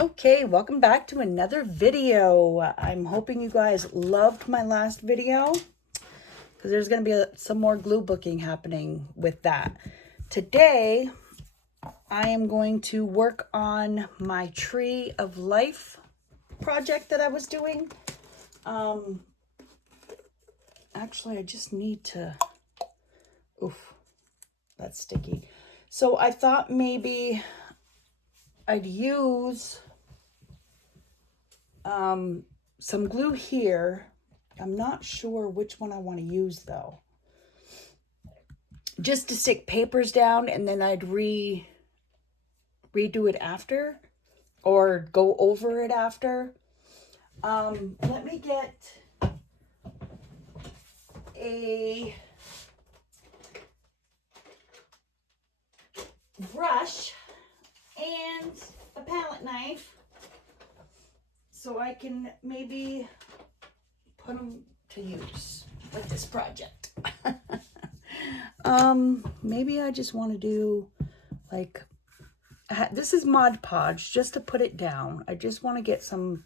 Okay, welcome back to another video. I'm hoping you guys loved my last video because there's going to be some more glue booking happening with that. Today, I am going to work on my Tree of Life project that I was doing. Actually, I just need to, oof, that's sticky. So I thought maybe I'd use some glue here. I'm not sure which one I want to use though. Just to stick papers down, and then I'd redo it after or go over it after. Let me get a brush and a palette knife so I can maybe put them to use with this project. Maybe I just want to do like, this is Mod Podge just to put it down. I just want to get some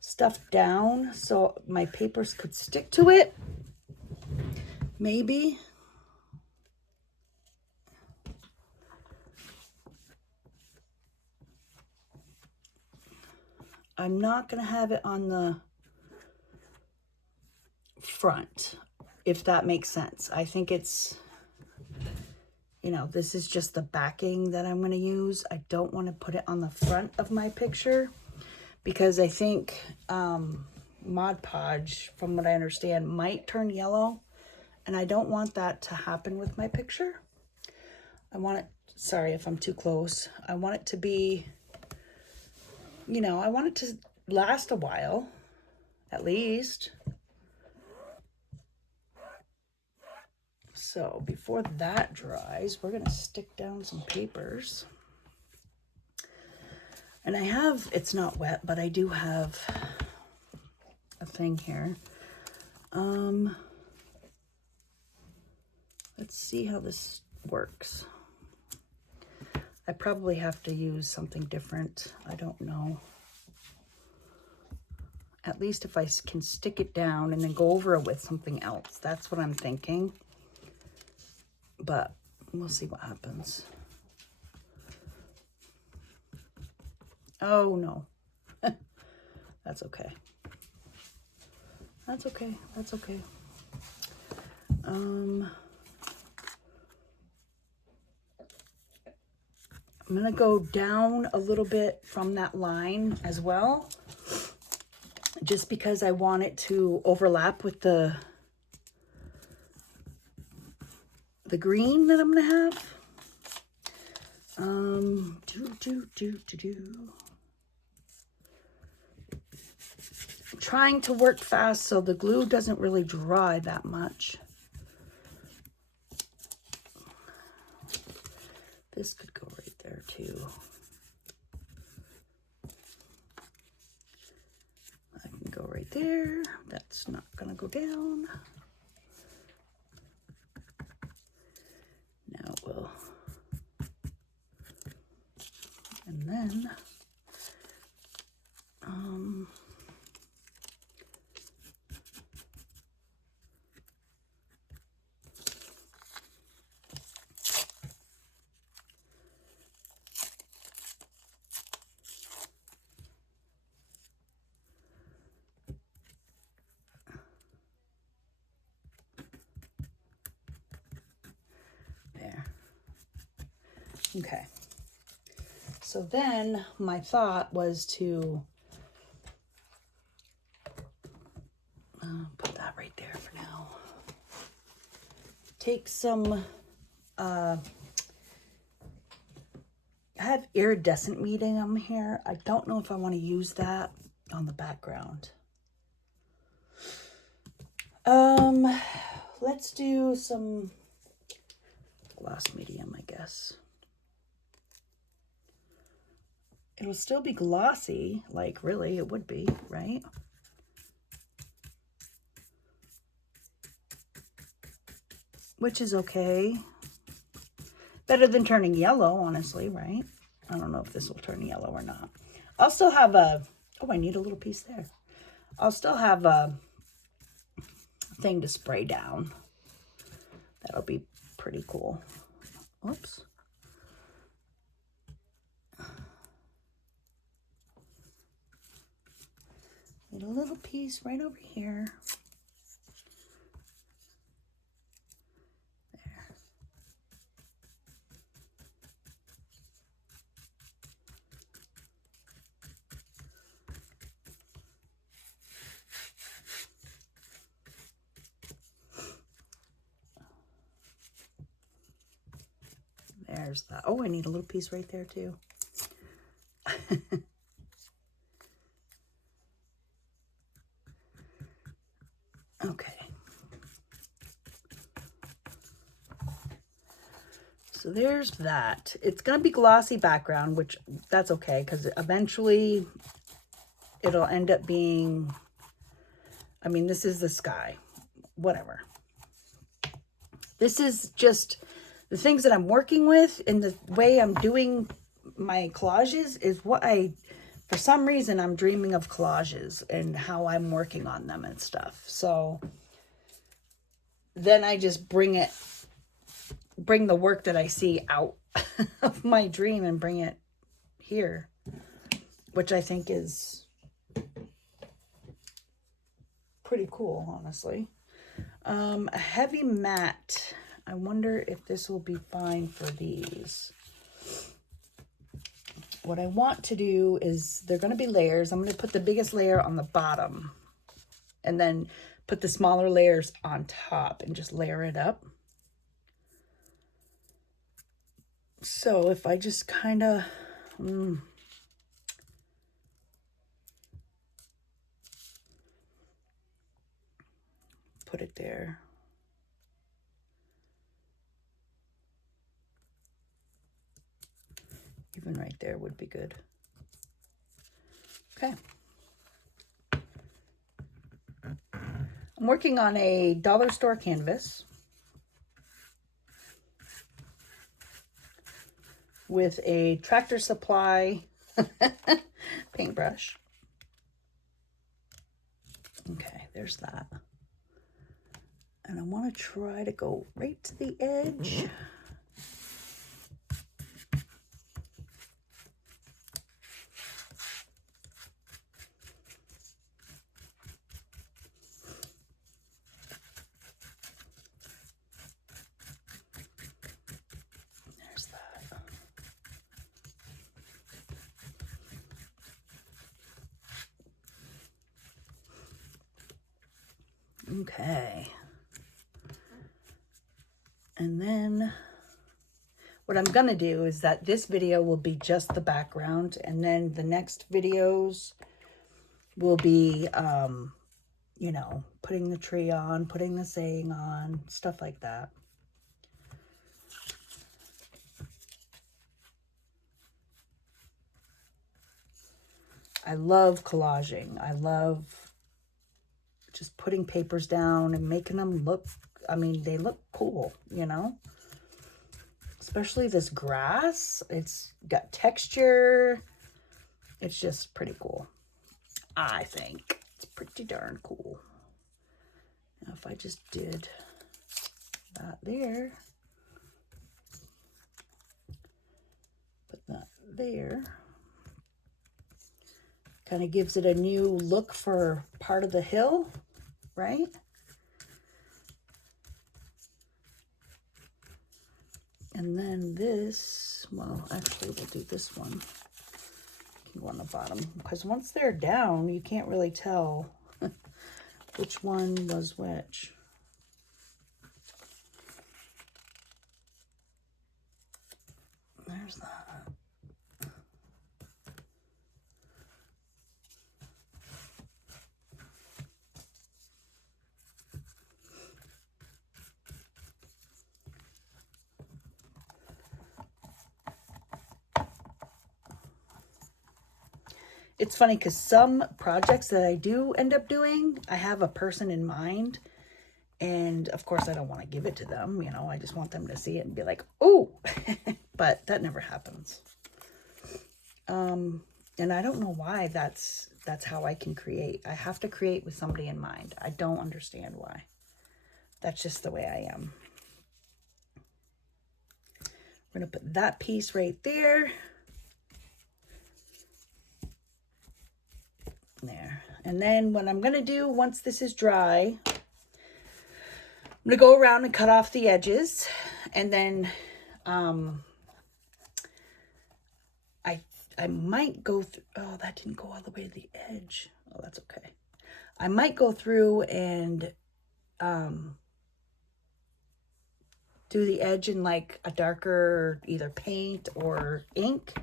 stuff down so my papers could stick to it. Maybe. I'm not going to have it on the front, if that makes sense. I think it's, you know, this is just the backing that I'm going to use. I don't want to put it on the front of my picture because I think Mod Podge, from what I understand, might turn yellow, and I don't want that to happen with my picture. I want it, sorry if I'm too close, I want it to be, you know, I want it to last a while, at least. So before that dries, we're gonna stick down some papers. And I have, it's not wet, but I do have a thing here. Let's see how this works. I probably have to use something different. I don't know. At least if I can stick it down and then go over it with something else. That's what I'm thinking. But we'll see what happens. Oh no. That's okay. That's okay. That's okay. I'm gonna go down a little bit from that line as well, just because I want it to overlap with the green that I'm gonna have. I'm trying to work fast so the glue doesn't really dry that much. This could go right there too. I can go right there. That's not gonna go down. Now it will. And then, there. Okay. So then my thought was to put that right there for now. Take some, I have iridescent medium here. I don't know if I want to use that on the background. Let's do some gloss medium, I guess. It'll still be glossy, like really it would be, right? Which is okay. Better than turning yellow, honestly, right? I don't know if this will turn yellow or not. I'll still have a, oh, I need a little piece there. I'll still have a thing to spray down. That'll be pretty cool. Oops. Need a little piece right over here. There's that. Oh, I need a little piece right there too. Okay. So there's that. It's going to be glossy background, which that's okay because eventually it'll end up being, I mean, this is the sky, whatever. This is just the things that I'm working with and the way I'm doing my collages is what for some reason, I'm dreaming of collages and how I'm working on them and stuff. So then I just bring the work that I see out of my dream and bring it here, which I think is pretty cool, honestly. A heavy matte. I wonder if this will be fine for these. What I want to do is they're going to be layers. I'm going to put the biggest layer on the bottom and then put the smaller layers on top and just layer it up. So if I just kind of put it there. Even right there would be good. Okay. I'm working on a dollar store canvas with a Tractor Supply paintbrush. Okay, there's that. And I want to try to go right to the edge. There's that. Okay. And then what I'm going to do is that this video will be just the background. And then the next videos will be, you know, putting the tree on, putting the saying on, stuff like that. I love collaging. I love just putting papers down and making them look, I mean, they look cool, you know? Especially this grass. It's got texture. It's just pretty cool. I think it's pretty darn cool. Now, if I just did that there, put that there, kind of gives it a new look for part of the hill, right? And then this, well, actually we'll do this one. Go on the bottom, because once they're down, you can't really tell which one was which. There's that. It's funny because some projects that I do end up doing, I have a person in mind. And of course, I don't want to give it to them. You know, I just want them to see it and be like, oh, but that never happens. And I don't know why that's how I can create. I have to create with somebody in mind. I don't understand why. That's just the way I am. We're going to put that piece right there. There. And then what I'm going to do once this is dry, I'm going to go around and cut off the edges. And then I might go through, oh, that didn't go all the way to the edge. Oh, that's okay. I might go through and do the edge in like a darker either paint or ink.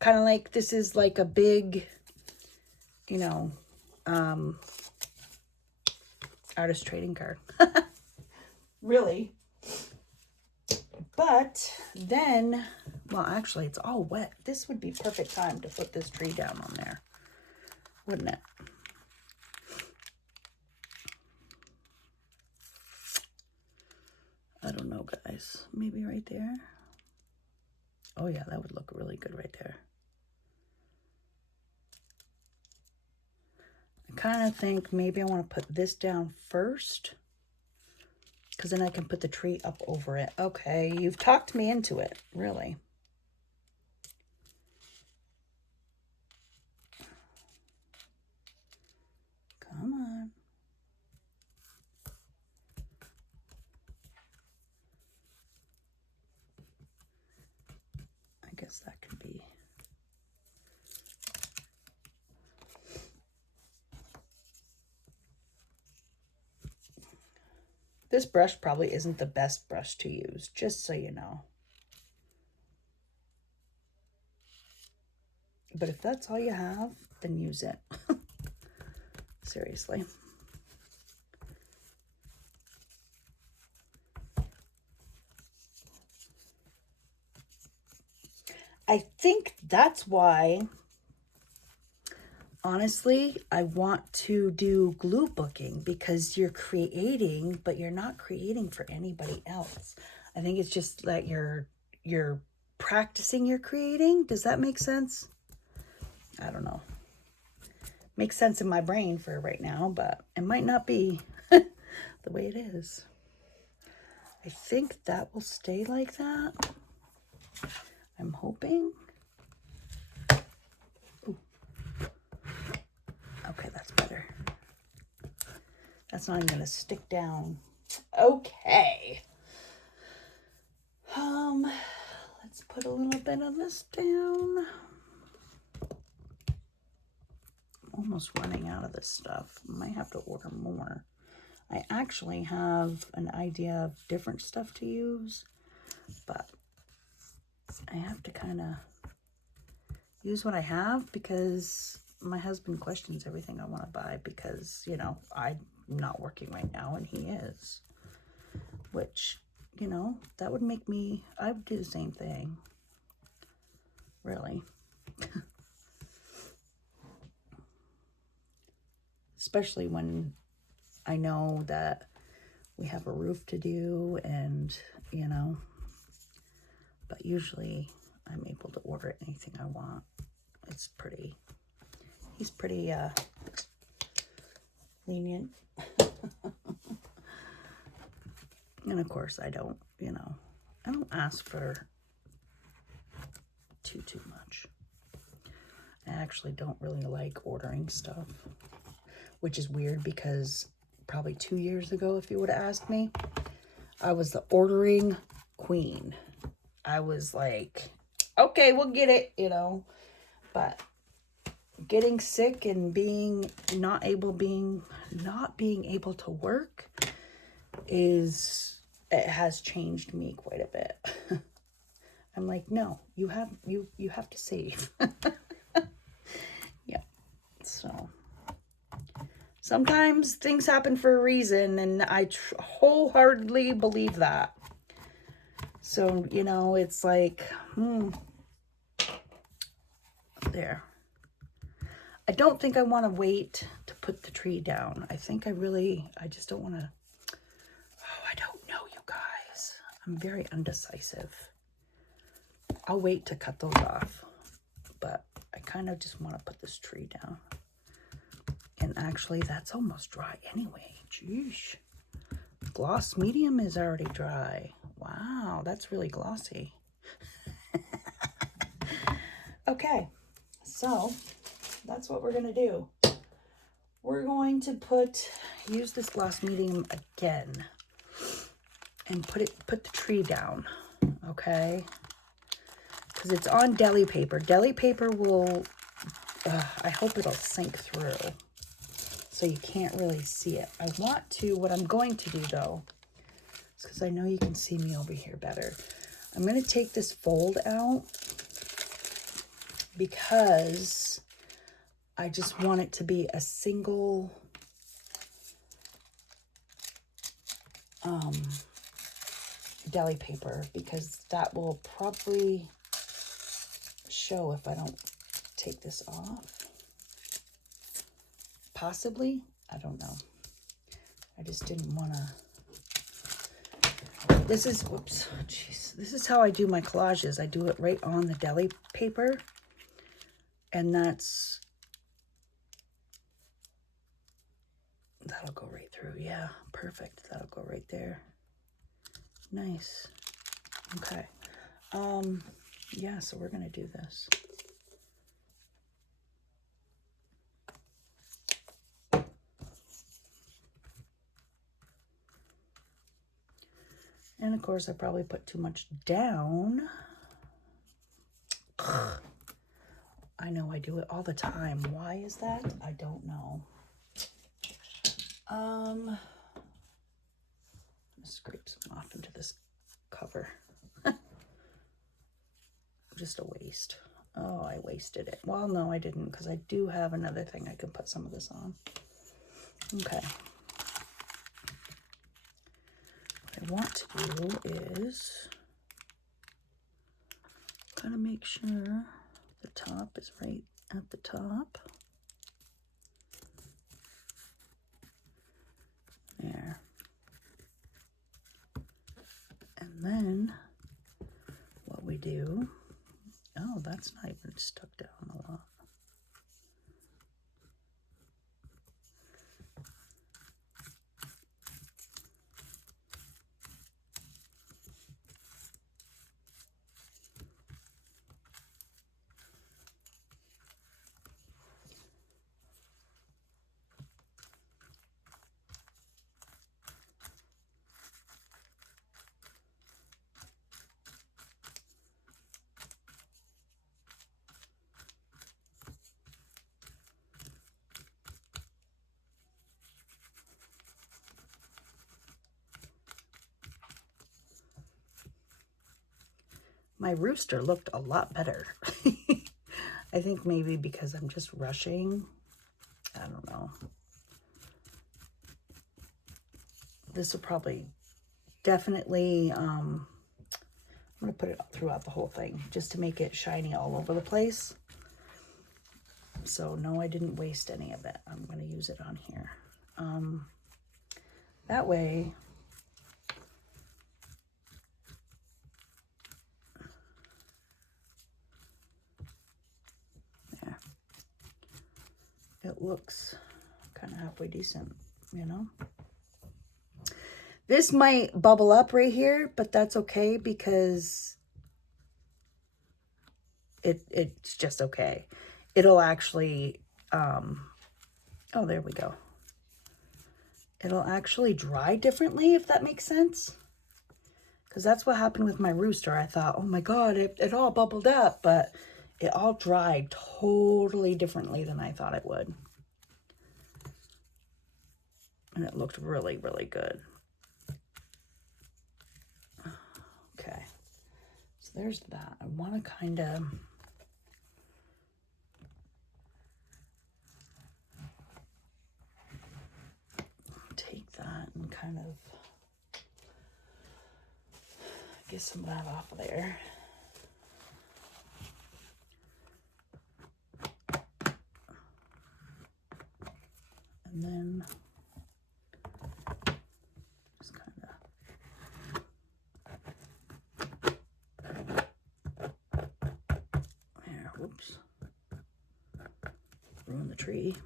Kind of like this is like a big, you know, artist trading card. Really. But then, well, actually, it's all wet. This would be perfect time to put this tree down on there, wouldn't it? I don't know, guys. Maybe right there. Oh, yeah, that would look really good right there. I kind of think maybe I want to put this down first, because then I can put the tree up over it. Okay, you've talked me into it, really. Come on. I guess that could be. This brush probably isn't the best brush to use, just so you know. But if that's all you have, then use it. Seriously. I think that's why, honestly, I want to do glue booking, because you're creating, but you're not creating for anybody else. I think it's just that you're practicing your creating. Does that make sense? I don't know. Makes sense in my brain for right now, but it might not be the way it is. I think that will stay like that. I'm hoping. Ooh. Okay, that's better. That's not even gonna stick down. Okay. Let's put a little bit of this down. I'm almost running out of this stuff. Might have to order more. I actually have an idea of different stuff to use, but I have to kind of use what I have, because my husband questions everything I want to buy, because, you know, I'm not working right now and he is. Which, you know, that would make me, I would do the same thing. Really. Especially when I know that we have a roof to do and, you know, but usually I'm able to order anything I want. It's pretty, he's pretty lenient. And of course I don't, you know, I don't ask for too much. I actually don't really like ordering stuff, which is weird, because probably 2 years ago, if you would have asked me, I was the ordering queen. I was like, okay, we'll get it, you know, but getting sick and not being able to work it has changed me quite a bit. I'm like, no, you have to save. Yeah. So sometimes things happen for a reason, and I wholeheartedly believe that. So, you know, it's like, there. I don't think I want to wait to put the tree down. I think I just don't want to, I don't know, you guys. I'm very undecisive. I'll wait to cut those off, but kind of just want to put this tree down. And actually, that's almost dry anyway. Jeez. Gloss medium is already dry. Wow, that's really glossy. Okay, so that's what we're going to do. We're going to use this gloss medium again and put the tree down, okay? Because it's on deli paper. Deli paper will, I hope it'll sink through so you can't really see it. What I'm going to do though, is because I know you can see me over here better. I'm going to take this fold out because I just want it to be a single deli paper, because that will probably show if I don't take this off. Possibly, I don't know. I just didn't want to. This is, whoops, jeez. This is how I do my collages. I do it right on the deli paper. And that'll go right through. Yeah, perfect. That'll go right there. Nice. Okay. Yeah, so we're going to do this. And of course, I probably put too much down. I know I do it all the time. Why is that? I don't know. I'm gonna scrape some off into this cover. Just a waste. Oh, I wasted it. Well, no, I didn't, because I do have another thing I can put some of this on. Okay. What I want to do is kind of make sure the top is right at the top. There. And then what we do, oh, that's not even stuck down a lot. My rooster looked a lot better. I think maybe because I'm just rushing. I don't know. This will probably definitely, I'm going to put it throughout the whole thing just to make it shiny all over the place. So no, I didn't waste any of it. I'm going to use it on here. That way, there, it looks kind of halfway decent, you know? This might bubble up right here, but that's okay because it's just okay. It'll actually, oh, there we go. It'll actually dry differently, if that makes sense. Because that's what happened with my rooster. I thought, oh my God, it all bubbled up, but it all dried totally differently than I thought it would. And it looked really, really good. Okay, so there's that. I want to kind of take that and kind of get some of that off of there. And then just kind of there, whoops. ruin the tree.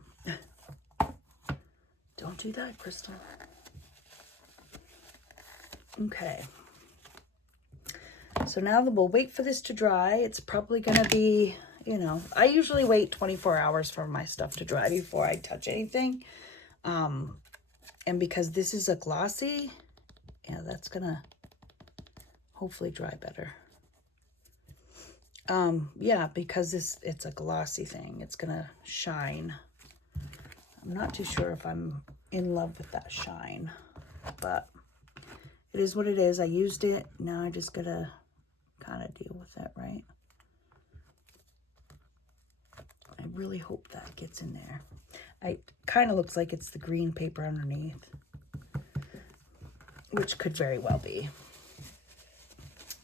Don't do that, Crystal. Okay. So now we'll wait for this to dry. It's probably going to be, you know, I usually wait 24 hours for my stuff to dry before I touch anything. And because this is a glossy, yeah, that's going to hopefully dry better. Yeah, because it's a glossy thing. It's going to shine. I'm not too sure if I'm in love with that shine, but it is what it is. I used it. Now I just got to kind of deal with it, right? I really hope that gets in there. It kind of looks like it's the green paper underneath, which could very well be.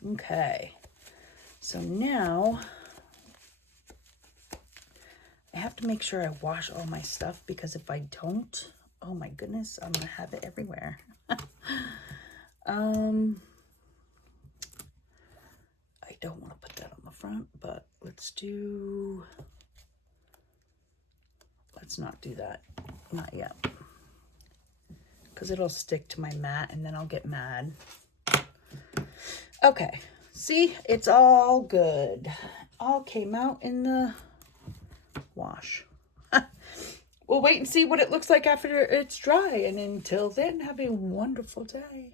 Okay, so now I have to make sure I wash all my stuff, because if I don't, oh my goodness, I'm gonna have it everywhere. I don't want to put that on the front, but let's not do that. Not yet. Because it'll stick to my mat and then I'll get mad. Okay. See, it's all good. All came out in the wash. We'll wait and see what it looks like after it's dry. And until then, have a wonderful day.